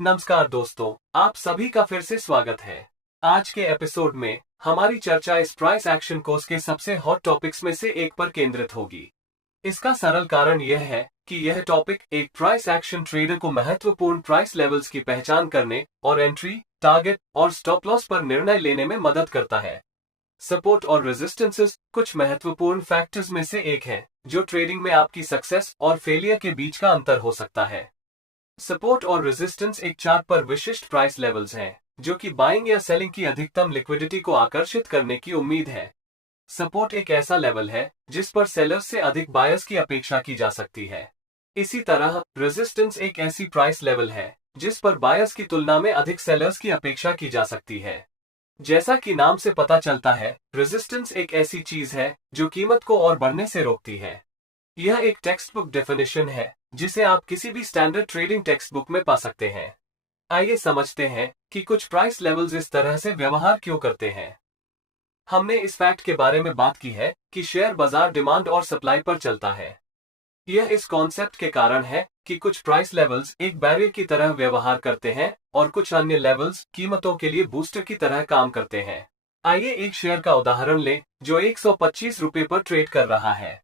नमस्कार दोस्तों, आप सभी का फिर से स्वागत है। आज के एपिसोड में हमारी चर्चा इस प्राइस एक्शन कोर्स के सबसे हॉट टॉपिक्स में से एक पर केंद्रित होगी। इसका सरल कारण यह है कि यह टॉपिक एक प्राइस एक्शन ट्रेडर को महत्वपूर्ण प्राइस लेवल्स की पहचान करने और एंट्री, टारगेट और स्टॉप लॉस पर निर्णय लेने में मदद करता है। सपोर्ट और रेजिस्टेंसेस कुछ महत्वपूर्ण फैक्टर्स में से एक है जो ट्रेडिंग में आपकी सक्सेस और फेलियर के बीच का अंतर हो सकता है। सपोर्ट और रेजिस्टेंस एक चार्ट पर विशिष्ट प्राइस लेवल्स हैं जो कि बाइंग या सेलिंग की अधिकतम लिक्विडिटी को आकर्षित करने की उम्मीद है। सपोर्ट एक ऐसा लेवल है जिस पर सेलर्स से अधिक बायर्स की अपेक्षा की जा सकती है। इसी तरह रेजिस्टेंस एक ऐसी प्राइस लेवल है जिस पर बायर्स की तुलना में अधिक सेलर्स की अपेक्षा की जा सकती है। जैसा कि नाम से पता चलता है, रेजिस्टेंस एक ऐसी चीज है जो कीमत को और बढ़ने से रोकती है। यह एक टेक्स्ट बुक डेफिनेशन है जिसे आप किसी भी स्टैंडर्ड ट्रेडिंग टेक्स्ट बुक में पा सकते हैं। आइए समझते हैं कि कुछ प्राइस लेवल्स इस तरह से व्यवहार क्यों करते हैं। हमने इस फैक्ट के बारे में बात की है कि शेयर बाजार डिमांड और सप्लाई पर चलता है। यह इस कॉन्सेप्ट के कारण है कि कुछ प्राइस लेवल्स एक बैरियर की तरह व्यवहार करते हैं और कुछ अन्य लेवल्स कीमतों के लिए बूस्टर की तरह काम करते हैं। आइए एक शेयर का उदाहरण लें जो 125 रुपये पर ट्रेड कर रहा है।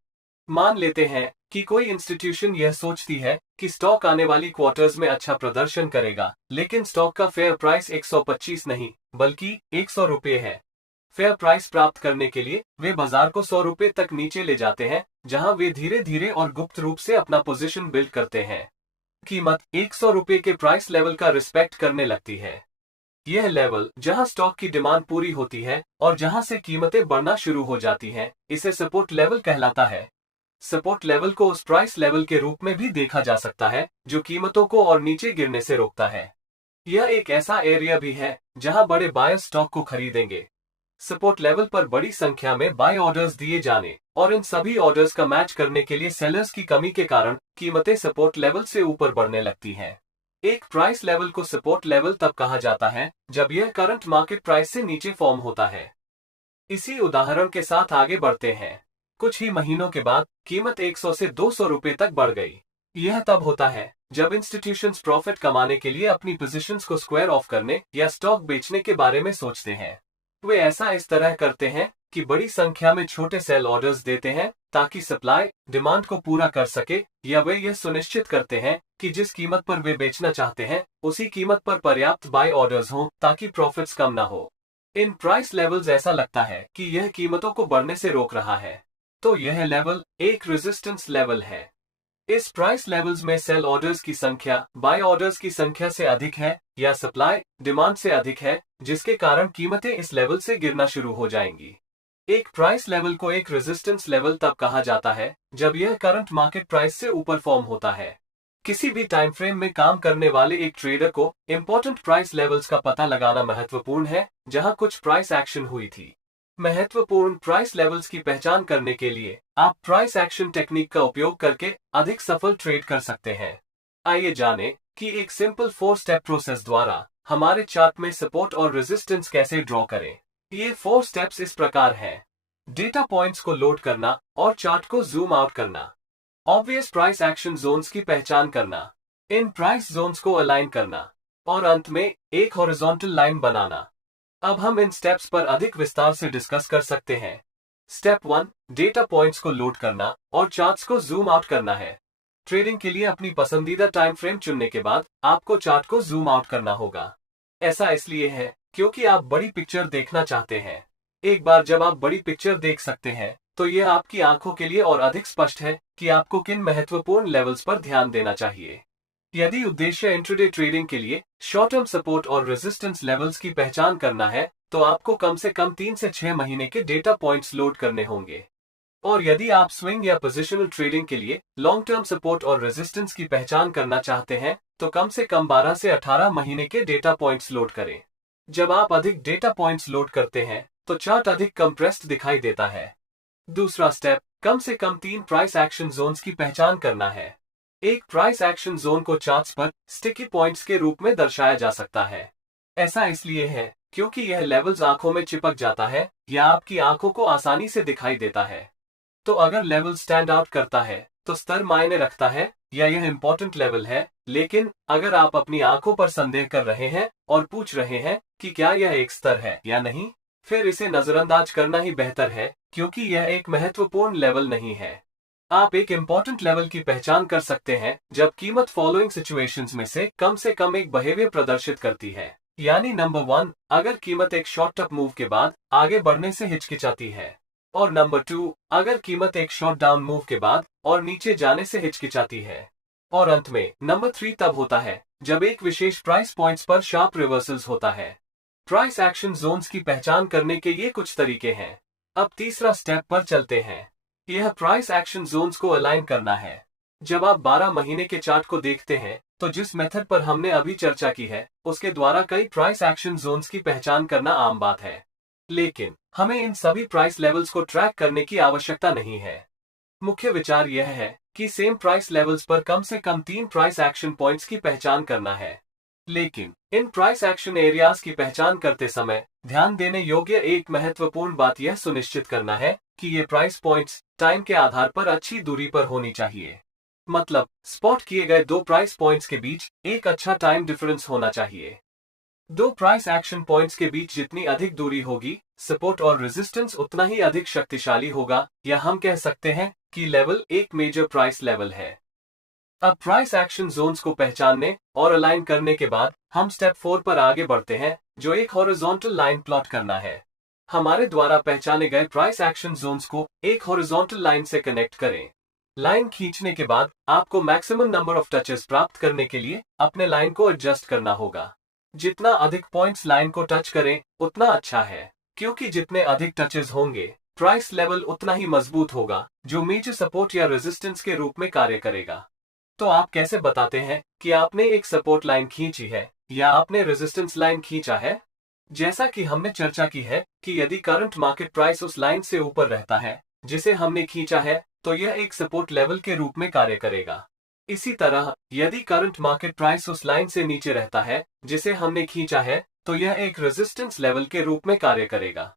मान लेते हैं कि कोई इंस्टीट्यूशन यह सोचती है कि स्टॉक आने वाली क्वार्टर्स में अच्छा प्रदर्शन करेगा, लेकिन स्टॉक का फेयर प्राइस 125 नहीं बल्कि 100 रुपये है। फेयर प्राइस प्राप्त करने के लिए वे बाजार को 100 रुपये तक नीचे ले जाते हैं, जहां वे धीरे धीरे और गुप्त रूप से अपना पोजीशन बिल्ड करते हैं। कीमत 100 रुपये के प्राइस लेवल का रिस्पेक्ट करने लगती है। यह लेवल जहां स्टॉक की डिमांड पूरी होती है और जहां से कीमतें बढ़ना शुरू हो जाती हैं, इसे सपोर्ट लेवल कहलाता है। सपोर्ट लेवल को उस प्राइस लेवल के रूप में भी देखा जा सकता है जो कीमतों को और नीचे गिरने से रोकता है। यह एक ऐसा एरिया भी है जहां बड़े बायर स्टॉक को खरीदेंगे। सपोर्ट लेवल पर बड़ी संख्या में बाय ऑर्डर्स दिए जाने और इन सभी ऑर्डर्स का मैच करने के लिए सेलर्स की कमी के कारण कीमतें सपोर्ट लेवल से ऊपर बढ़ने लगती हैं। एक प्राइस लेवल को सपोर्ट लेवल तब कहा जाता है जब यह करंट मार्केट प्राइस से नीचे फॉर्म होता है। इसी उदाहरण के साथ आगे बढ़ते हैं। कुछ ही महीनों के बाद कीमत 100 से 200 रुपये तक बढ़ गई। यह तब होता है जब इंस्टीट्यूशंस प्रॉफिट कमाने के लिए अपनी पोजीशंस को स्क्वायर ऑफ करने या स्टॉक बेचने के बारे में सोचते हैं। वे ऐसा इस तरह करते हैं कि बड़ी संख्या में छोटे सेल ऑर्डर्स देते हैं ताकि सप्लाई डिमांड को पूरा कर सके, या वे यह सुनिश्चित करते हैं कि जिस कीमत पर वे बेचना चाहते हैं उसी कीमत पर पर्याप्त बाय ऑर्डर्स हों ताकि प्रॉफिट्स कम ना हो। इन प्राइस लेवल्स ऐसा लगता है कि यह कीमतों को बढ़ने से रोक रहा है, तो यह लेवल एक रेजिस्टेंस लेवल है। इस प्राइस लेवल्स में सेल ऑर्डर्स की संख्या बाय ऑर्डर्स की संख्या से अधिक है या सप्लाई डिमांड से अधिक है, जिसके कारण कीमतें इस लेवल से गिरना शुरू हो जाएंगी। एक प्राइस लेवल को एक रेजिस्टेंस लेवल तब कहा जाता है जब यह करंट मार्केट प्राइस से ऊपर फॉर्म होता है। किसी भी टाइम फ्रेम में काम करने वाले एक ट्रेडर को इंपॉर्टेंट प्राइस लेवल्स का पता लगाना महत्वपूर्ण है जहां कुछ प्राइस एक्शन हुई थी। महत्वपूर्ण प्राइस लेवल्स की पहचान करने के लिए आप प्राइस एक्शन टेक्निक का उपयोग करके अधिक सफल ट्रेड कर सकते हैं। आइए जानें कि एक सिंपल 4 स्टेप प्रोसेस द्वारा हमारे चार्ट में सपोर्ट और रेजिस्टेंस कैसे ड्रॉ करें। ये 4 स्टेप्स इस प्रकार हैं। डेटा पॉइंट्स को लोड करना और चार्ट को जूम आउट करना, ऑब्वियस प्राइस एक्शन जोन्स की पहचान करना, इन प्राइस जोन्स को अलाइन करना और अंत में एक हॉरिजॉन्टल लाइन बनाना। अब हम इन स्टेप्स पर अधिक विस्तार से डिस्कस कर सकते हैं। स्टेप 1, डेटा पॉइंट्स को लोड करना और चार्ट्स को जूम आउट करना है। ट्रेडिंग के लिए अपनी पसंदीदा टाइम फ्रेम चुनने के बाद आपको चार्ट को जूम आउट करना होगा। ऐसा इसलिए है क्योंकि आप बड़ी पिक्चर देखना चाहते हैं। एक बार जब आप बड़ी पिक्चर देख सकते हैं तो यह आपकी आंखों के लिए और अधिक स्पष्ट है कि आपको किन महत्वपूर्ण लेवल्स पर ध्यान देना चाहिए। यदि उद्देश्य इंट्राडे ट्रेडिंग के लिए शॉर्ट टर्म सपोर्ट और रेजिस्टेंस लेवल्स की पहचान करना है तो आपको कम से कम 3 से 6 महीने के डेटा पॉइंट्स लोड करने होंगे। और यदि आप स्विंग या पोजिशनल ट्रेडिंग के लिए लॉन्ग टर्म सपोर्ट और रेजिस्टेंस की पहचान करना चाहते हैं तो कम से कम 12 से 18 महीने के डेटा पॉइंट्स लोड करें। जब आप अधिक डेटा पॉइंट्स लोड करते हैं तो चार्ट अधिक कंप्रेस्ड दिखाई देता है। दूसरा स्टेप, कम से कम 3 प्राइस एक्शन जोन्स की पहचान करना है। एक प्राइस एक्शन जोन को चार्ट्स पर स्टिकी पॉइंट्स के रूप में दर्शाया जा सकता है। ऐसा इसलिए है क्योंकि यह लेवल्स आंखों में चिपक जाता है या आपकी आंखों को आसानी से दिखाई देता है। तो अगर लेवल स्टैंड आउट करता है तो स्तर मायने रखता है या यह इम्पोर्टेंट लेवल है, लेकिन अगर आप अपनी आंखों पर संदेह कर रहे हैं और पूछ रहे हैं कि क्या यह एक स्तर है या नहीं, फिर इसे नजरअंदाज करना ही बेहतर है, क्योंकि यह एक महत्वपूर्ण लेवल नहीं है। आप एक इम्पोर्टेंट लेवल की पहचान कर सकते हैं जब कीमत फॉलोइंग सिचुएशंस में से कम एक बिहेवियर प्रदर्शित करती है। यानी नंबर 1, अगर कीमत एक शॉर्ट टर्म मूव के बाद आगे बढ़ने से हिचकिचाती है, और नंबर 2, अगर कीमत एक शॉर्ट डाउन मूव के बाद और नीचे जाने से हिचकिचाती है। और अंत में नंबर 3 तब होता है जब एक विशेष प्राइस पॉइंट्स पर शार्प रिवर्सल्स होता है। प्राइस एक्शन जोन्स की पहचान करने के ये कुछ तरीके हैं। अब तीसरा स्टेप पर चलते हैं। यह प्राइस एक्शन जोन्स को अलाइन करना है। जब आप 12 महीने के चार्ट को देखते हैं तो जिस मेथड पर हमने अभी चर्चा की है उसके द्वारा कई प्राइस एक्शन जोन्स की पहचान करना आम बात है, लेकिन हमें इन सभी प्राइस लेवल्स को ट्रैक करने की आवश्यकता नहीं है। मुख्य विचार यह है कि सेम प्राइस लेवल्स पर कम से कम 3 प्राइस एक्शन पॉइंट्स की पहचान करना है, लेकिन इन प्राइस एक्शन एरियाज की पहचान करते समय ध्यान देने योग्य एक महत्वपूर्ण बात यह सुनिश्चित करना है कि ये प्राइस पॉइंट्स टाइम के आधार पर अच्छी दूरी पर होनी चाहिए। मतलब स्पॉट किए गए 2 प्राइस पॉइंट्स के बीच एक अच्छा टाइम डिफरेंस होना चाहिए। 2 प्राइस एक्शन पॉइंट्स के बीच जितनी अधिक दूरी होगी, सपोर्ट और रेजिस्टेंस उतना ही अधिक शक्तिशाली होगा, या हम कह सकते हैं कि लेवल एक मेजर प्राइस लेवल है। अब प्राइस एक्शन जोन्स को पहचानने और अलाइन करने के बाद हम स्टेप 4 पर आगे बढ़ते हैं, जो एक हॉरिजॉन्टल लाइन प्लॉट करना है। हमारे द्वारा पहचाने गए प्राइस एक्शन जोन्स को एक हॉरिजॉन्टल लाइन से कनेक्ट करें। लाइन खींचने के बाद आपको मैक्सिमम नंबर ऑफ टचेस प्राप्त करने के लिए अपने लाइन को एडजस्ट करना होगा। जितना अधिक पॉइंट्स लाइन को टच करें उतना अच्छा है, क्योंकि जितने अधिक टचेस होंगे प्राइस लेवल उतना ही मजबूत होगा, जो मेजर सपोर्ट या रेजिस्टेंस के रूप में कार्य करेगा। तो आप कैसे बताते हैं कि आपने एक सपोर्ट लाइन खींची है या आपने रेजिस्टेंस लाइन खींचा है? जैसा कि हमने चर्चा की है कि यदि करंट मार्केट प्राइस उस लाइन से ऊपर रहता है जिसे हमने खींचा है, तो यह एक सपोर्ट लेवल के रूप में कार्य करेगा। इसी तरह यदि करंट मार्केट प्राइस उस लाइन से नीचे रहता है जिसे हमने खींचा है, तो यह एक रेजिस्टेंस लेवल के रूप में कार्य करेगा।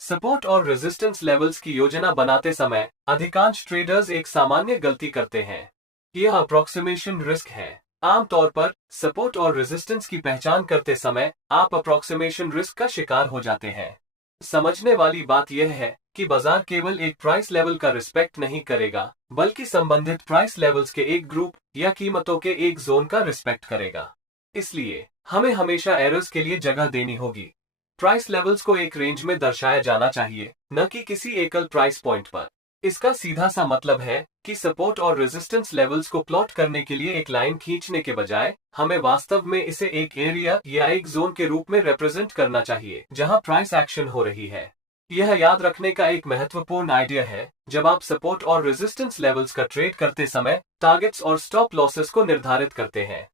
सपोर्ट और रेजिस्टेंस लेवल्स की योजना बनाते समय अधिकांश ट्रेडर्स एक सामान्य गलती करते हैं। यह अप्रोक्सीमेशन रिस्क है। आमतौर पर सपोर्ट और रेजिस्टेंस की पहचान करते समय आप अप्रोक्सीमेशन रिस्क का शिकार हो जाते हैं। समझने वाली बात यह है कि बाजार केवल एक प्राइस लेवल का रिस्पेक्ट नहीं करेगा, बल्कि संबंधित प्राइस लेवल्स के एक ग्रुप या कीमतों के एक जोन का रिस्पेक्ट करेगा। इसलिए हमें हमेशा एरर्स के लिए जगह देनी होगी। प्राइस लेवल्स को एक रेंज में दर्शाया जाना चाहिए, न कि किसी एकल प्राइस पॉइंट पर। इसका सीधा सा मतलब है कि सपोर्ट और रेजिस्टेंस लेवल्स को प्लॉट करने के लिए एक लाइन खींचने के बजाय हमें वास्तव में इसे एक एरिया या एक जोन के रूप में रिप्रेजेंट करना चाहिए जहां प्राइस एक्शन हो रही है। यह याद रखने का एक महत्वपूर्ण आइडिया है जब आप सपोर्ट और रेजिस्टेंस लेवल्स का ट्रेड करते समय टारगेट्स और स्टॉप लॉसेस को निर्धारित करते हैं।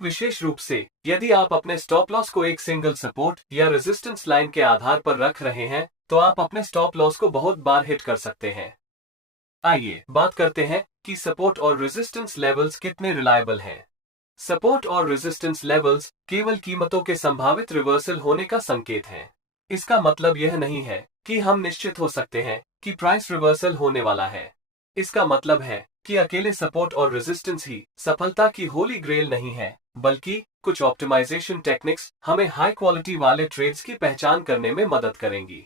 विशेष रूप से यदि आप अपने स्टॉप लॉस को एक सिंगल सपोर्ट या रेजिस्टेंस लाइन के आधार पर रख रहे हैं, तो आप अपने स्टॉप लॉस को बहुत बार हिट कर सकते हैं। आइए बात करते हैं कि सपोर्ट और रेजिस्टेंस लेवल्स कितने रिलायबल हैं। सपोर्ट और रेजिस्टेंस लेवल्स केवल कीमतों के संभावित रिवर्सल होने का संकेत हैं। इसका मतलब यह नहीं है कि हम निश्चित हो सकते हैं कि प्राइस रिवर्सल होने वाला है। इसका मतलब है कि अकेले सपोर्ट और रेजिस्टेंस ही सफलता की होली ग्रेल नहीं है, बल्कि कुछ ऑप्टिमाइजेशन टेक्निक्स हमें हाई क्वालिटी वाले ट्रेड्स की पहचान करने में मदद करेंगी।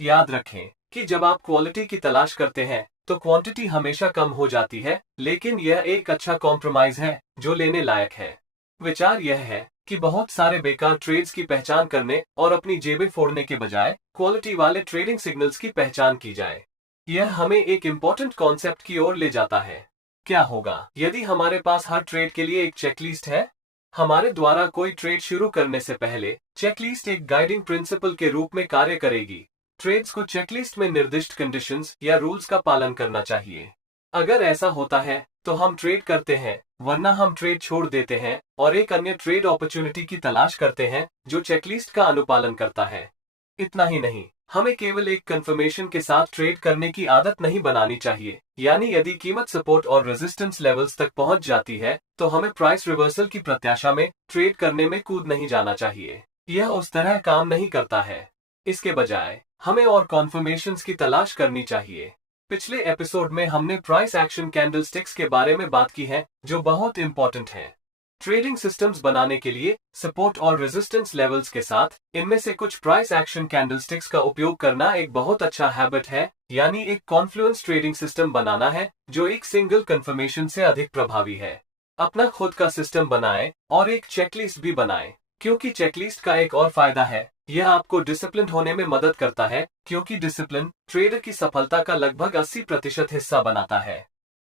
याद रखें कि जब आप क्वालिटी की तलाश करते हैं तो क्वांटिटी हमेशा कम हो जाती है, लेकिन यह एक अच्छा कॉम्प्रोमाइज है जो लेने लायक है। विचार यह है कि बहुत सारे बेकार ट्रेड्स की पहचान करने और अपनी जेबें फोड़ने के बजाय क्वालिटी वाले ट्रेडिंग सिग्नल्स की पहचान की जाए। यह हमें एक इम्पोर्टेंट कॉन्सेप्ट की ओर ले जाता है। क्या होगा यदि हमारे पास हर ट्रेड के लिए एक चेकलिस्ट है? हमारे द्वारा कोई ट्रेड शुरू करने से पहले चेकलिस्ट एक गाइडिंग प्रिंसिपल के रूप में कार्य करेगी। ट्रेड्स को चेकलिस्ट में निर्दिष्ट कंडीशंस या रूल्स का पालन करना चाहिए। अगर ऐसा होता है तो हम ट्रेड करते हैं, वरना हम ट्रेड छोड़ देते हैं और एक अन्य ट्रेड अपॉर्चुनिटी की तलाश करते हैं जो चेकलिस्ट का अनुपालन करता है। इतना ही नहीं, हमें केवल एक कंफर्मेशन के साथ ट्रेड करने की आदत नहीं बनानी चाहिए। यानी यदि कीमत सपोर्ट और रेजिस्टेंस लेवल्स तक पहुंच जाती है तो हमें प्राइस रिवर्सल की प्रत्याशा में ट्रेड करने में कूद नहीं जाना चाहिए। यह उस तरह काम नहीं करता है। इसके बजाय हमें और कॉन्फर्मेशंस की तलाश करनी चाहिए। पिछले एपिसोड में हमने प्राइस एक्शन कैंडलस्टिक्स के बारे में बात की है, जो बहुत इंपॉर्टेंट हैं। ट्रेडिंग सिस्टम्स बनाने के लिए सपोर्ट और रेजिस्टेंस लेवल्स के साथ इनमें से कुछ प्राइस एक्शन कैंडलस्टिक्स का उपयोग करना एक बहुत अच्छा हैबिट है, यानी एक कॉन्फ्लुएंस ट्रेडिंग सिस्टम बनाना है जो एक सिंगल कंफर्मेशन से अधिक प्रभावी है। अपना खुद का सिस्टम बनाएं और एक चेकलिस्ट भी बनाएं, क्योंकि चेकलिस्ट का एक और फायदा है, यह आपको डिसिप्लिन होने में मदद करता है, क्योंकि डिसिप्लिन ट्रेडर की सफलता का लगभग 80% हिस्सा बनाता है।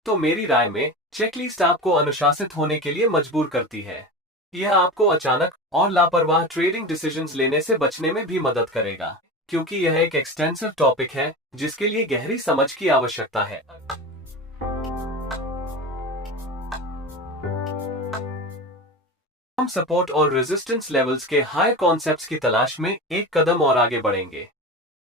तो मेरी राय में चेकलिस्ट आपको अनुशासित होने के लिए मजबूर करती है। यह आपको अचानक और लापरवाह ट्रेडिंग डिसीजंस लेने से बचने में भी मदद करेगा, क्योंकि यह एक एक्सटेंसिव टॉपिक है जिसके लिए गहरी समझ की आवश्यकता है। हम सपोर्ट और रेजिस्टेंस लेवल्स के हाई कॉन्सेप्ट्स की तलाश में एक कदम और आगे बढ़ेंगे।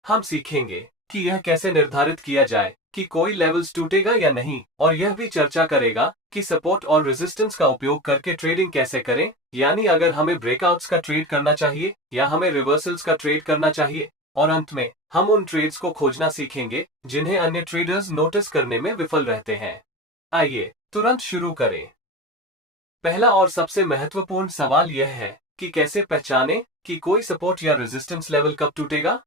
हम सीखेंगे कि यह कैसे निर्धारित किया जाए कि कोई लेवल्स टूटेगा या नहीं, और यह भी चर्चा करेगा कि सपोर्ट और रेजिस्टेंस का उपयोग करके ट्रेडिंग कैसे करें, यानी अगर हमें ब्रेकआउट्स का ट्रेड करना चाहिए या हमें रिवर्सल्स का ट्रेड करना चाहिए। और अंत में हम उन ट्रेड्स को खोजना सीखेंगे जिन्हें अन्य ट्रेडर्स नोटिस करने में विफल रहते हैं। आइए तुरंत शुरू करें। पहला और सबसे महत्वपूर्ण सवाल यह है कि कैसे पहचानें कि कोई सपोर्ट या रेजिस्टेंस लेवल कब टूटेगा।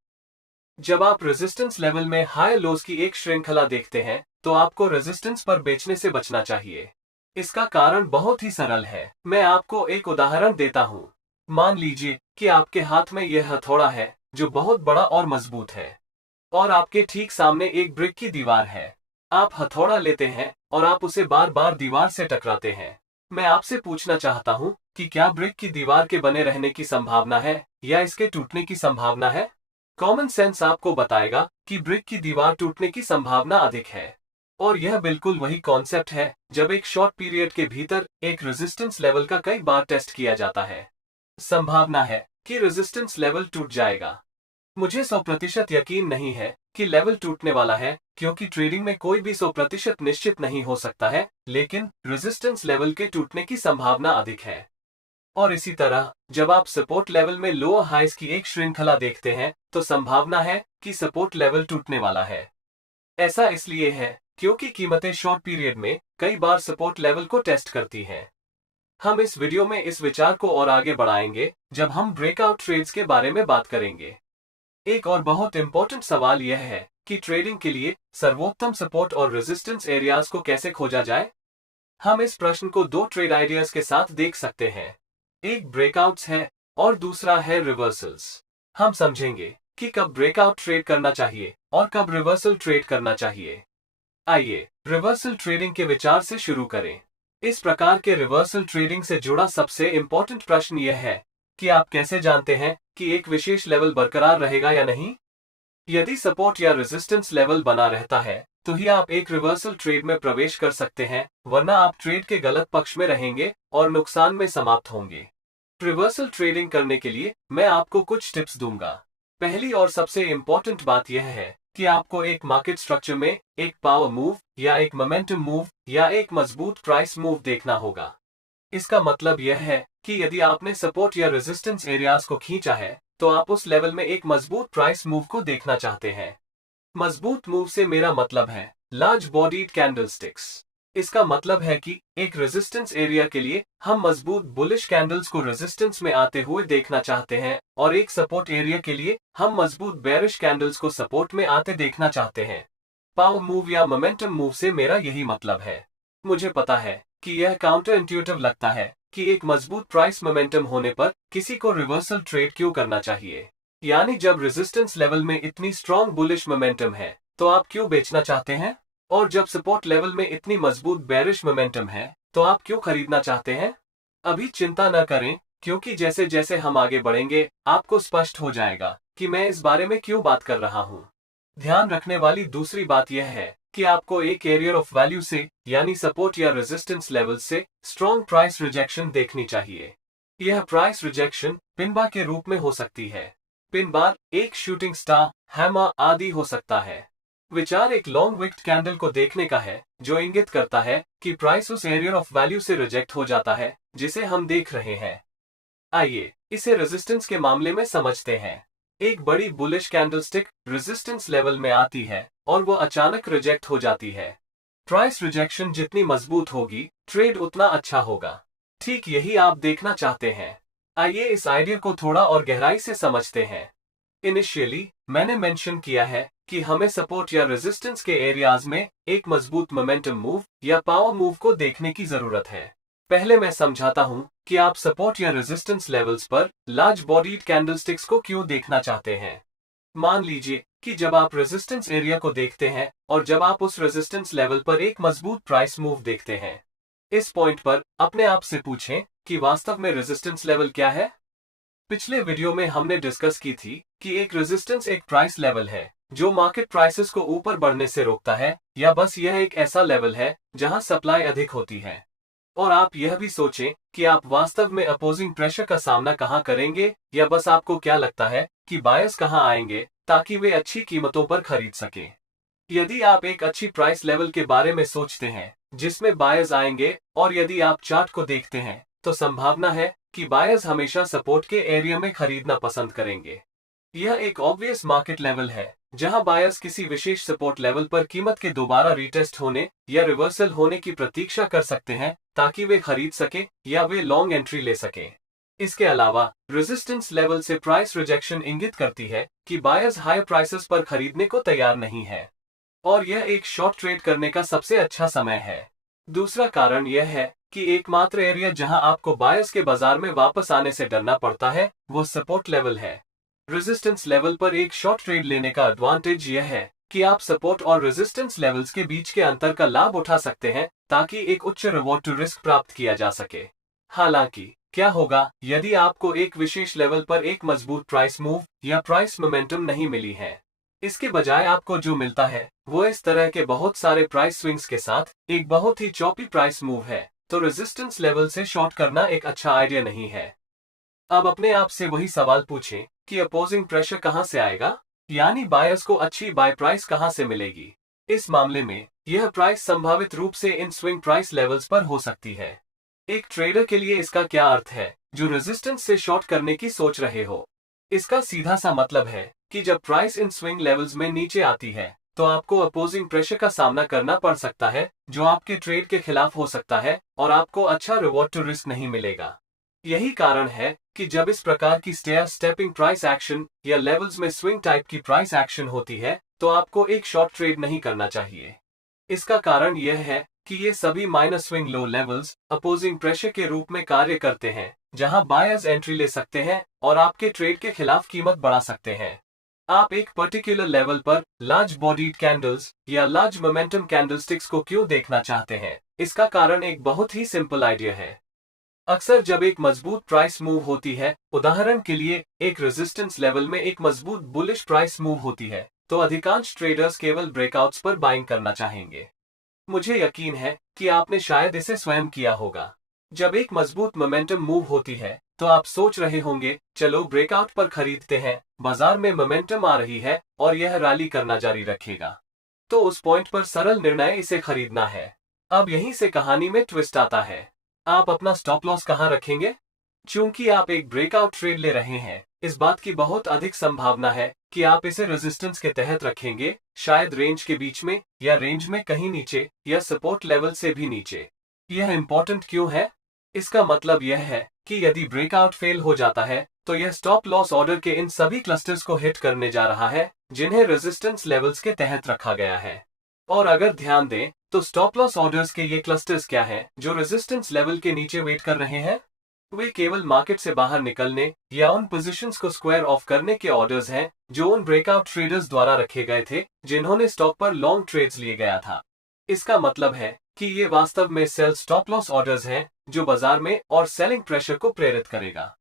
जब आप रेजिस्टेंस लेवल में हाई लोज की एक श्रृंखला देखते हैं, तो आपको रेजिस्टेंस पर बेचने से बचना चाहिए। इसका कारण बहुत ही सरल है। मैं आपको एक उदाहरण देता हूँ। मान लीजिए कि आपके हाथ में यह हथौड़ा है जो बहुत बड़ा और मजबूत है, और आपके ठीक सामने एक ब्रिक की दीवार है। आप हथौड़ा लेते हैं और आप उसे बार बार दीवार से टकराते हैं। मैं आपसे पूछना चाहता हूँ कि क्या ब्रिक की दीवार के बने रहने की संभावना है या इसके टूटने की संभावना है? कॉमन सेंस आपको बताएगा कि ब्रिक की दीवार टूटने की संभावना अधिक है। और यह बिल्कुल वही कॉन्सेप्ट है जब एक शॉर्ट पीरियड के भीतर एक रेजिस्टेंस लेवल का कई बार टेस्ट किया जाता है। संभावना है कि रेजिस्टेंस लेवल टूट जाएगा। मुझे 100% यकीन नहीं है कि लेवल टूटने वाला है, क्योंकि ट्रेडिंग में कोई भी 100% निश्चित नहीं हो सकता है, लेकिन रेजिस्टेंस लेवल के टूटने की संभावना अधिक है। और इसी तरह जब आप सपोर्ट लेवल में लोअर हाइस की एक श्रृंखला देखते हैं, तो संभावना है कि सपोर्ट लेवल टूटने वाला है। ऐसा इसलिए है क्योंकि कीमतें शॉर्ट पीरियड में कई बार सपोर्ट लेवल को टेस्ट करती हैं। हम इस वीडियो में इस विचार को और आगे बढ़ाएंगे जब हम ब्रेकआउट ट्रेड्स के बारे में बात करेंगे। एक और बहुत इंपॉर्टेंट सवाल यह है कि ट्रेडिंग के लिए सर्वोत्तम सपोर्ट और रेजिस्टेंस एरियाज को कैसे खोजा जाए। हम इस प्रश्न को दो ट्रेड आइडियाज के साथ देख सकते हैं। एक ब्रेकआउट्स है और दूसरा है रिवर्सल्स। हम समझेंगे कि कब ब्रेकआउट ट्रेड करना चाहिए और कब रिवर्सल ट्रेड करना चाहिए। आइए रिवर्सल ट्रेडिंग के विचार से शुरू करें। इस प्रकार के रिवर्सल ट्रेडिंग से जुड़ा सबसे इंपॉर्टेंट प्रश्न यह है कि आप कैसे जानते हैं कि एक विशेष लेवल बरकरार रहेगा या नहीं। यदि सपोर्ट या रेजिस्टेंस लेवल बना रहता है, तो ही आप एक रिवर्सल ट्रेड में प्रवेश कर सकते हैं, वरना आप ट्रेड के गलत पक्ष में रहेंगे और नुकसान में समाप्त होंगे। रिवर्सल ट्रेडिंग करने के लिए मैं आपको कुछ टिप्स दूंगा। पहली और सबसे इंपॉर्टेंट बात यह है कि आपको एक मार्केट स्ट्रक्चर में एक पावर मूव या एक मोमेंटम मूव या एक मजबूत प्राइस मूव देखना होगा। इसका मतलब यह है कि यदि आपने सपोर्ट या रेजिस्टेंस एरियाज को खींचा है, तो आप उस लेवल में एक मजबूत प्राइस मूव को देखना चाहते हैं। मजबूत मूव से मेरा मतलब है लार्ज बॉडीड कैंडलस्टिक्स। इसका मतलब है कि एक रेजिस्टेंस एरिया के लिए हम मजबूत बुलिश कैंडल्स को रेजिस्टेंस में आते हुए देखना चाहते हैं, और एक सपोर्ट एरिया के लिए हम मजबूत बेरिश कैंडल्स को सपोर्ट में आते देखना चाहते हैं। पावर मूव या मोमेंटम मूव से मेरा यही मतलब है। मुझे पता है कि यह काउंटर इंट्यूटिव लगता है कि एक मजबूत प्राइस मोमेंटम होने पर किसी को रिवर्सल ट्रेड क्यों करना चाहिए। यानी जब रेजिस्टेंस लेवल में इतनी स्ट्रॉन्ग बुलिश मोमेंटम है, तो आप क्यों बेचना चाहते हैं, और जब सपोर्ट लेवल में इतनी मजबूत बेरिश मोमेंटम है, तो आप क्यों खरीदना चाहते हैं। अभी चिंता न करें, क्योंकि जैसे जैसे हम आगे बढ़ेंगे आपको स्पष्ट हो जाएगा कि मैं इस बारे में क्यों बात कर रहा हूँ। ध्यान रखने वाली दूसरी बात यह है कि आपको एक एरिया ऑफ वैल्यू से, यानी सपोर्ट या रेजिस्टेंस लेवल से स्ट्रॉन्ग प्राइस रिजेक्शन देखनी चाहिए। यह प्राइस रिजेक्शन पिन बार के रूप में हो सकती है। पिन बार एक शूटिंग स्टार, हैमर आदि हो सकता है। विचार एक लॉन्ग विक्ड कैंडल को देखने का है जो इंगित करता है कि प्राइस उस एरिया ऑफ वैल्यू से रिजेक्ट हो जाता है, जिसे हम देख रहे हैं। आइए इसे रेजिस्टेंस के मामले में समझते हैं। एक बड़ी बुलिश कैंडलस्टिक रेजिस्टेंस लेवल में आती है और वो अचानक रिजेक्ट हो जाती है। प्राइस रिजेक्शन जितनी मजबूत होगी, ट्रेड उतना अच्छा होगा। ठीक यही आप देखना चाहते हैं। आइए इस आइडिया को थोड़ा और गहराई से समझते हैं। इनिशियली मैंने मेंशन किया है कि हमें सपोर्ट या रेजिस्टेंस के एरियाज में एक मजबूत मोमेंटम मूव या पावर मूव को देखने की जरूरत है। पहले मैं समझाता हूं कि आप सपोर्ट या रेजिस्टेंस लेवल्स पर लार्ज बॉडीड कैंडलस्टिक्स को क्यों देखना चाहते हैं। मान लीजिए कि जब आप रेजिस्टेंस एरिया को देखते हैं और जब आप उस रेजिस्टेंस लेवल पर एक मजबूत प्राइस मूव देखते हैं, इस पॉइंट पर अपने आप से पूछें कि वास्तव में रेजिस्टेंस लेवल क्या है। पिछले वीडियो में हमने डिस्कस की थी कि एक रेजिस्टेंस एक प्राइस लेवल है जो मार्केट प्राइसेस को ऊपर बढ़ने से रोकता है, या बस यह एक ऐसा लेवल है जहां सप्लाई अधिक होती है। और आप यह भी सोचें कि आप वास्तव में अपोजिंग प्रेशर का सामना कहां करेंगे, या बस आपको क्या लगता है कि बायर्स कहां आएंगे ताकि वे अच्छी कीमतों पर खरीद सकें। यदि आप एक अच्छी प्राइस लेवल के बारे में सोचते हैं जिसमें बायर्स आएंगे, और यदि आप चार्ट को देखते हैं, तो संभावना है कि बायर्स हमेशा सपोर्ट के एरिया में खरीदना पसंद करेंगे। यह एक ऑब्वियस मार्केट लेवल है जहां बायर्स किसी विशेष सपोर्ट लेवल पर कीमत के दोबारा रीटेस्ट होने या रिवर्सल होने की प्रतीक्षा कर सकते हैं ताकि वे खरीद सकें या वे लॉन्ग एंट्री ले सकें। इसके अलावा रेजिस्टेंस लेवल से प्राइस रिजेक्शन इंगित करती है कि बायर्स हायर प्राइसेस पर खरीदने को तैयार नहीं है, और यह एक शॉर्ट ट्रेड करने का सबसे अच्छा समय है। दूसरा कारण यह है कि एकमात्र एरिया जहां आपको बायर्स के बाजार में वापस आने से डरना पड़ता है वो सपोर्ट लेवल है। रेजिस्टेंस लेवल पर एक शॉर्ट ट्रेड लेने का एडवांटेज यह है कि आप सपोर्ट और रेजिस्टेंस लेवल्स के बीच के अंतर का लाभ उठा सकते हैं ताकि एक उच्च रिवॉर्ड टू रिस्क प्राप्त किया जा सके। हालांकि क्या होगा यदि आपको एक विशेष लेवल पर एक मजबूत प्राइस मूव या प्राइस मोमेंटम नहीं मिली है। इसके बजाय आपको जो मिलता है वो इस तरह के बहुत सारे प्राइस स्विंग्स के साथ एक बहुत ही चॉपी प्राइस मूव है, तो रेजिस्टेंस लेवल से शॉर्ट करना एक अच्छा आइडिया नहीं है। अब अपने आप से वही सवाल पूछें कि अपोजिंग प्रेशर कहां से आएगा, यानी बायर्स को अच्छी बाय प्राइस कहां से मिलेगी। इस मामले में यह प्राइस संभावित रूप से इन स्विंग प्राइस लेवल्स पर हो सकती है। एक ट्रेडर के लिए इसका क्या अर्थ है जो रेजिस्टेंस से शॉर्ट करने की सोच रहे हो। इसका सीधा सा मतलब है कि जब प्राइस इन स्विंग लेवल्स में नीचे आती है तो आपको अपोजिंग प्रेशर का सामना करना पड़ सकता है जो आपके ट्रेड के खिलाफ हो सकता है और आपको अच्छा रिवॉर्ड टू रिस्क नहीं मिलेगा। यही कारण है कि जब इस प्रकार की स्टेयर स्टेपिंग प्राइस एक्शन या लेवल्स में स्विंग टाइप की प्राइस एक्शन होती है तो आपको एक शॉर्ट ट्रेड नहीं करना चाहिए। इसका कारण यह है कि ये सभी minor swing low levels opposing pressure के रूप में कार्य करते हैं जहां बायर्स एंट्री ले सकते हैं और आपके ट्रेड के खिलाफ कीमत बढ़ा सकते हैं। आप एक पर्टिकुलर लेवल पर लार्ज बॉडीड कैंडल्स या लार्ज मोमेंटम कैंडलस्टिक्स को क्यों देखना चाहते हैं, इसका कारण एक बहुत ही सिंपल आइडिया है। अक्सर जब एक मजबूत प्राइस मूव होती है, उदाहरण के लिए एक रेजिस्टेंस लेवल में एक मजबूत बुलिश प्राइस मूव होती है, तो अधिकांश ट्रेडर्स केवल ब्रेकआउट्स पर बाइंग करना चाहेंगे। मुझे यकीन है कि आपने शायद इसे स्वयं किया होगा। जब एक मजबूत मोमेंटम मूव होती है तो आप सोच रहे होंगे चलो ब्रेकआउट पर खरीदते हैं, बाजार में मोमेंटम आ रही है और यह रैली करना जारी रखेगा। तो उस पॉइंट पर सरल निर्णय इसे खरीदना है। अब यहीं से कहानी में ट्विस्ट आता है। आप अपना स्टॉप लॉस कहां रखेंगे? चूंकि आप एक ब्रेकआउट ट्रेड ले रहे हैं, इस बात की बहुत अधिक संभावना है कि आप इसे रेजिस्टेंस के तहत रखेंगे, शायद रेंज के बीच में या रेंज में कहीं नीचे या सपोर्ट लेवल से भी नीचे। यह इंपॉर्टेंट क्यों है? इसका मतलब यह है कि यदि ब्रेकआउट फेल हो जाता है तो यह स्टॉप लॉस ऑर्डर के इन सभी क्लस्टर्स को हिट करने जा रहा है जिन्हें रेजिस्टेंस लेवल्स के तहत रखा गया है। और अगर ध्यान दें तो स्टॉप लॉस ऑर्डर्स के ये क्लस्टर्स क्या हैं जो रेजिस्टेंस लेवल के नीचे वेट कर रहे हैं? वे केवल मार्केट से बाहर निकलने या उन पोजीशंस को स्क्वायर ऑफ करने के ऑर्डर्स हैं जो उन ब्रेकआउट ट्रेडर्स द्वारा रखे गए थे जिन्होंने स्टॉक पर लॉन्ग ट्रेड्स लिए गया था। इसका मतलब है कि ये वास्तव में सेल स्टॉप लॉस ऑर्डर्स हैं जो बाजार में और सेलिंग प्रेशर को प्रेरित करेगा।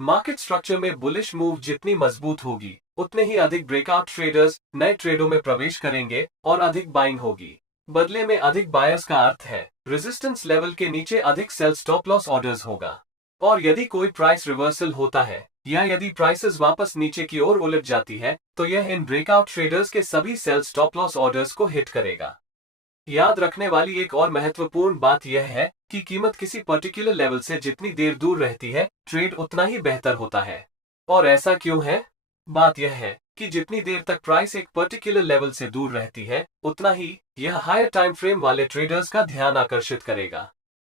मार्केट स्ट्रक्चर में बुलिश मूव जितनी मजबूत होगी उतने ही अधिक ब्रेकआउट ट्रेडर्स नए ट्रेडों में प्रवेश करेंगे और अधिक बाइंग होगी। बदले में अधिक बायर्स का अर्थ है रेजिस्टेंस लेवल के नीचे अधिक सेल स्टॉप लॉस ऑर्डर्स होगा। और यदि कोई प्राइस रिवर्सल होता है या यदि प्राइसेस वापस नीचे की ओर उलट जाती है तो यह इन ब्रेकआउट ट्रेडर्स के सभी सेल स्टॉप लॉस ऑर्डर्स को हिट करेगा। याद रखने वाली एक और महत्वपूर्ण बात यह है कि कीमत किसी पर्टिकुलर लेवल से जितनी देर दूर रहती है ट्रेड उतना ही बेहतर होता है। और ऐसा क्यों है? बात यह है कि जितनी देर तक प्राइस एक पर्टिकुलर लेवल से दूर रहती है, उतना ही यह हायर टाइम फ्रेम वाले ट्रेडर्स का ध्यान आकर्षित करेगा।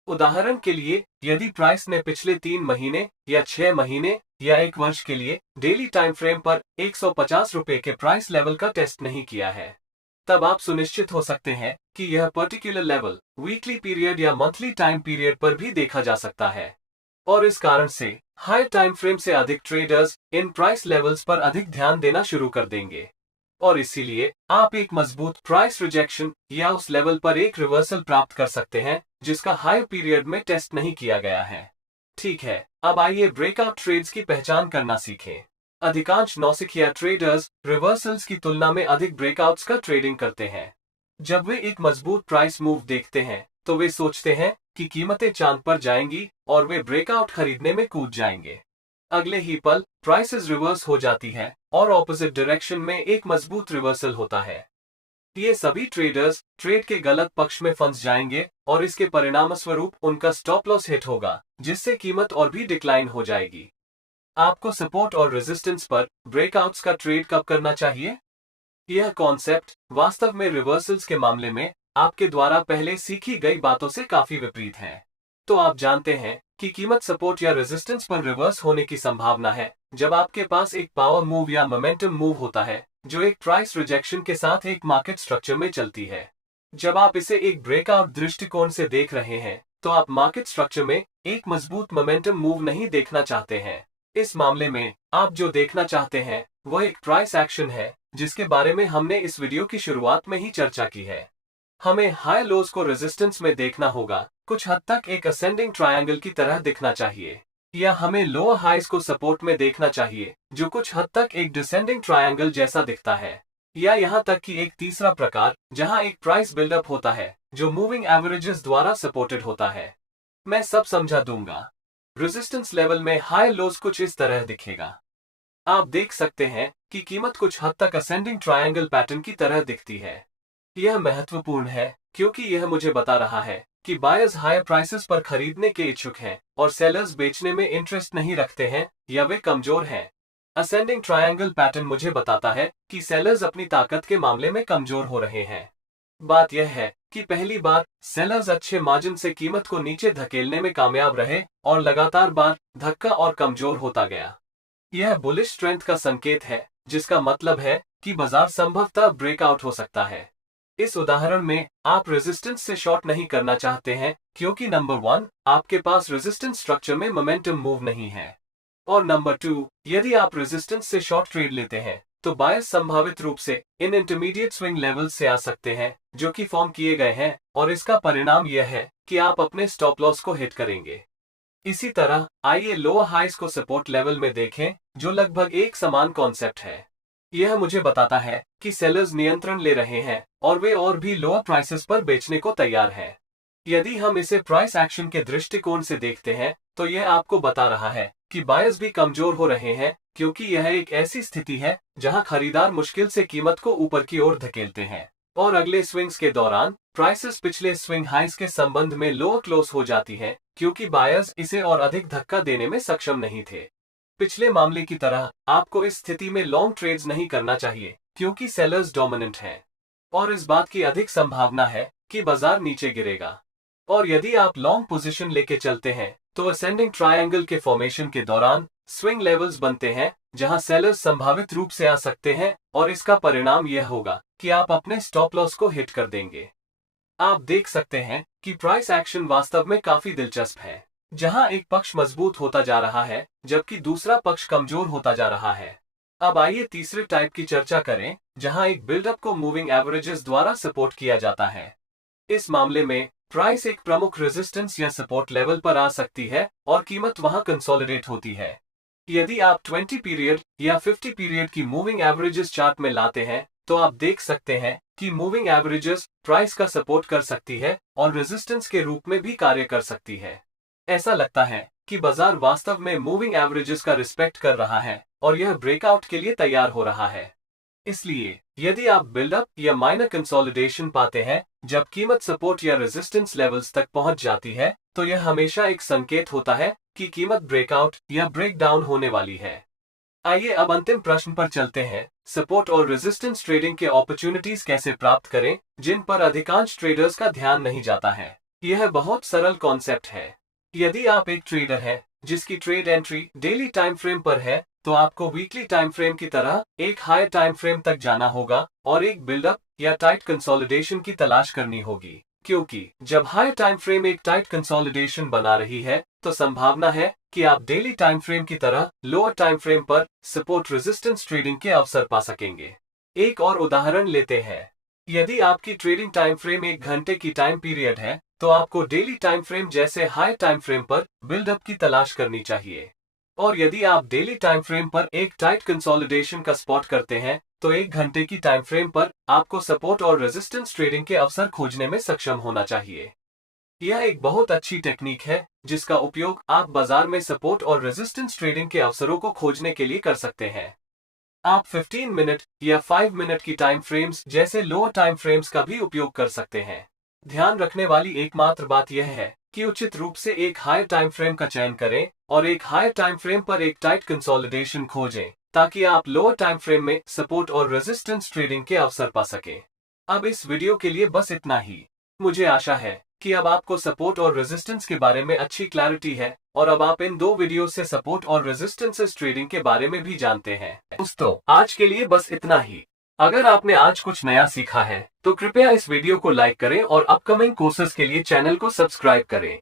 उदाहरण के लिए, यदि प्राइस ने पिछले 3 महीने या 6 महीने या 1 वर्ष के लिए डेली टाइम फ्रेम पर 150 रुपए के प्राइस लेवल का टेस्ट नहीं किया है, तब आप सुनिश्चित हो सकते हैं कि यह पर्टिकुलर लेवल वीकली पीरियड या मंथली टाइम पीरियड पर भी देखा जा सकता है। और इस कारण से हायर टाइम फ्रेम से अधिक ट्रेडर्स इन प्राइस लेवल्स पर अधिक ध्यान देना शुरू कर देंगे, और इसीलिए आप एक मजबूत प्राइस रिजेक्शन या उस लेवल पर एक रिवर्सल प्राप्त कर सकते हैं जिसका हायर पीरियड में टेस्ट नहीं किया गया है। ठीक है, अब आइए ब्रेकआउट ट्रेड्स की पहचान करना सीखें। अधिकांश नौसिखिया ट्रेडर्स रिवर्सल्स की तुलना में अधिक ब्रेकआउट्स का ट्रेडिंग करते हैं। जब वे एक मजबूत प्राइस मूव देखते हैं तो वे सोचते हैं कि कीमतें चांद पर जाएंगी और वे ब्रेकआउट खरीदने में कूद जाएंगे। अगले ही पल प्राइसेस रिवर्स हो जाती है और ऑपोजिट डायरेक्शन में एक मजबूत रिवर्सल होता है। ये सभी ट्रेडर्स ट्रेड के गलत पक्ष में फंस जाएंगे और इसके परिणामस्वरूप उनका स्टॉप लॉस हिट होगा, जिससे कीमत और भी डिक्लाइन हो जाएगी। आपको सपोर्ट और रेजिस्टेंस पर ब्रेकआउट्स का ट्रेड कब करना चाहिए? यह कॉन्सेप्ट वास्तव में रिवर्सल्स के मामले में आपके द्वारा पहले सीखी गई बातों से काफी विपरीत है। तो आप जानते हैं कि कीमत सपोर्ट या रेजिस्टेंस पर रिवर्स होने की संभावना है जब आपके पास एक पावर मूव या मोमेंटम मूव होता है जो एक प्राइस रिजेक्शन के साथ एक मार्केट स्ट्रक्चर में चलती है। जब आप इसे एक ब्रेकआउट दृष्टिकोण से देख रहे हैं तो आप मार्केट स्ट्रक्चर में एक मजबूत मोमेंटम मूव नहीं देखना चाहते हैं। इस मामले में आप जो देखना चाहते हैं वह एक प्राइस एक्शन है, जिसके बारे में हमने इस वीडियो की शुरुआत में ही चर्चा की है। हमें हाई लोज को रेजिस्टेंस में देखना होगा, कुछ हद तक एक असेंडिंग ट्रायंगल की तरह दिखना चाहिए, या हमें लोअर हाइज को सपोर्ट में देखना चाहिए जो कुछ हद तक एक डिसेंडिंग ट्रायंगल जैसा दिखता है, या यहाँ तक कि एक तीसरा प्रकार जहाँ एक प्राइस बिल्डअप होता है जो मूविंग एवरेजेस द्वारा सपोर्टेड होता है। मैं सब समझा दूंगा। रेजिस्टेंस लेवल में हाई लोज कुछ इस तरह दिखेगा। आप देख सकते हैं कि कीमत कुछ हद तक असेंडिंग ट्रायंगल पैटर्न की तरह दिखती है। यह महत्वपूर्ण है क्योंकि यह मुझे बता रहा है कि बायर्स हायर प्राइसेस पर खरीदने के इच्छुक हैं और सेलर्स बेचने में इंटरेस्ट नहीं रखते हैं या वे कमजोर हैं। असेंडिंग ट्रायंगल पैटर्न मुझे बताता है कि सेलर्स अपनी ताकत के मामले में कमजोर हो रहे हैं। बात यह है कि पहली बार सेलर्स अच्छे मार्जिन से कीमत को नीचे धकेलने में कामयाब रहे और लगातार बार धक्का और कमजोर होता गया। यह बुलिश स्ट्रेंथ का संकेत है, जिसका मतलब है कि बाजार संभवतः ब्रेकआउट हो सकता है। इस उदाहरण में आप रेजिस्टेंस से शॉर्ट नहीं करना चाहते हैं क्योंकि नंबर 1, आपके पास रेजिस्टेंस स्ट्रक्चर में मोमेंटम मूव नहीं है, और नंबर 2, यदि आप रेजिस्टेंस से शॉर्ट ट्रेड लेते हैं तो बायर्स संभावित रूप से इन इंटरमीडिएट स्विंग लेवल्स से आ सकते हैं जो कि फॉर्म किए गए हैं, और इसका परिणाम यह है कि आप अपने स्टॉप लॉस को हिट करेंगे। इसी तरह आइए लोअर हाइज को सपोर्ट लेवल में देखें, जो लगभग एक समान कॉन्सेप्ट है। यह मुझे बताता है कि सेलर्स नियंत्रण ले रहे हैं और वे और भी लोअर प्राइसेस पर बेचने को तैयार हैं। यदि हम इसे प्राइस एक्शन के दृष्टिकोण से देखते हैं तो यह आपको बता रहा है कि बायर्स भी कमजोर हो रहे हैं, क्योंकि यह एक ऐसी स्थिति है जहां खरीदार मुश्किल से कीमत को ऊपर की ओर धकेलते हैं और अगले स्विंग्स के दौरान प्राइसेस पिछले स्विंग हाइज के संबंध में लोअर क्लोज हो जाती है, क्योंकि बायर्स इसे और अधिक धक्का देने में सक्षम नहीं थे। पिछले मामले की तरह आपको इस स्थिति में लॉन्ग ट्रेड्स नहीं करना चाहिए क्योंकि सेलर्स डोमिनेंट हैं और इस बात की अधिक संभावना है कि बाजार नीचे गिरेगा। और यदि आप लॉन्ग पोजीशन लेके चलते हैं तो असेंडिंग ट्रायंगल के फॉर्मेशन के दौरान स्विंग लेवल्स बनते हैं जहां सेलर्स संभावित रूप से आ सकते हैं, और इसका परिणाम यह होगा कि आप अपने स्टॉप लॉस को हिट कर देंगे। आप देख सकते हैं कि प्राइस एक्शन वास्तव में काफी दिलचस्प है, जहां एक पक्ष मजबूत होता जा रहा है जबकि दूसरा पक्ष कमजोर होता जा रहा है। अब आइए तीसरे टाइप की चर्चा करें, जहां एक बिल्डअप को मूविंग एवरेजेस द्वारा सपोर्ट किया जाता है। इस मामले में प्राइस एक प्रमुख रेजिस्टेंस या सपोर्ट लेवल पर आ सकती है और कीमत वहां कंसोलिडेट होती है। यदि आप 20 पीरियड या 50 पीरियड की मूविंग एवरेजेस चार्ट में लाते हैं तो आप देख सकते हैं कि मूविंग एवरेजेस प्राइस का सपोर्ट कर सकती है और रेजिस्टेंस के रूप में भी कार्य कर सकती है। ऐसा लगता है कि बाजार वास्तव में मूविंग एवरेजेस का रिस्पेक्ट कर रहा है और यह ब्रेकआउट के लिए तैयार हो रहा है। इसलिए यदि आप बिल्डअप या माइनर कंसोलिडेशन पाते हैं जब कीमत सपोर्ट या रेजिस्टेंस लेवल्स तक पहुंच जाती है, तो यह हमेशा एक संकेत होता है कि कीमत ब्रेकआउट या ब्रेकडाउन होने वाली है। आइए अब अंतिम प्रश्न पर चलते हैं। सपोर्ट और रेजिस्टेंस ट्रेडिंग के अपॉर्चुनिटीज कैसे प्राप्त करें, जिन पर अधिकांश ट्रेडर्स का ध्यान नहीं जाता है। यह बहुत सरल कॉन्सेप्ट है। यदि आप एक ट्रेडर हैं जिसकी trade entry daily time frame पर है, तो आपको वीकली टाइम फ्रेम की तरह एक हायर टाइम फ्रेम तक जाना होगा और एक बिल्डअप या टाइट कंसोलिडेशन की तलाश करनी होगी। क्योंकि जब हायर टाइम फ्रेम एक टाइट कंसोलिडेशन बना रही है, तो संभावना है कि आप डेली टाइम फ्रेम की तरह लोअर टाइम फ्रेम पर सपोर्ट रेजिस्टेंस ट्रेडिंग के अवसर पा सकेंगे। एक और उदाहरण लेते हैं। यदि आपकी ट्रेडिंग टाइम फ्रेम 1 घंटे की टाइम पीरियड है, तो आपको डेली टाइम फ्रेम जैसे हाई टाइम फ्रेम पर बिल्डअप की तलाश करनी चाहिए। और यदि आप डेली टाइम फ्रेम पर एक टाइट कंसोलिडेशन का स्पॉट करते हैं, तो 1 घंटे की टाइम फ्रेम पर आपको सपोर्ट और रेजिस्टेंस ट्रेडिंग के अवसर खोजने में सक्षम होना चाहिए। यह एक बहुत अच्छी टेक्निक है जिसका उपयोग आप बाजार में सपोर्ट और रेजिस्टेंस ट्रेडिंग के अवसरों को खोजने के लिए कर सकते हैं। आप 15 मिनट या 5 मिनट की टाइम फ्रेम्स जैसे लोअर टाइम फ्रेम्स का भी उपयोग कर सकते हैं। ध्यान रखने वाली एकमात्र बात यह है कि उचित रूप से एक हायर टाइम फ्रेम का चयन करें और एक हायर टाइम फ्रेम पर एक टाइट कंसोलिडेशन खोजें, ताकि आप लोअर टाइम फ्रेम में सपोर्ट और रेजिस्टेंस ट्रेडिंग के अवसर पा सकें। अब इस वीडियो के लिए बस इतना ही। मुझे आशा है कि अब आपको सपोर्ट और रेजिस्टेंस के बारे में अच्छी क्लैरिटी है और अब आप इन 2 वीडियो से सपोर्ट और रेजिस्टेंस ट्रेडिंग के बारे में भी जानते हैं। दोस्तों, आज के लिए बस इतना ही। अगर आपने आज कुछ नया सीखा है, तो कृपया इस वीडियो को लाइक करें और अपकमिंग कोर्सेज के लिए चैनल को सब्सक्राइब करें।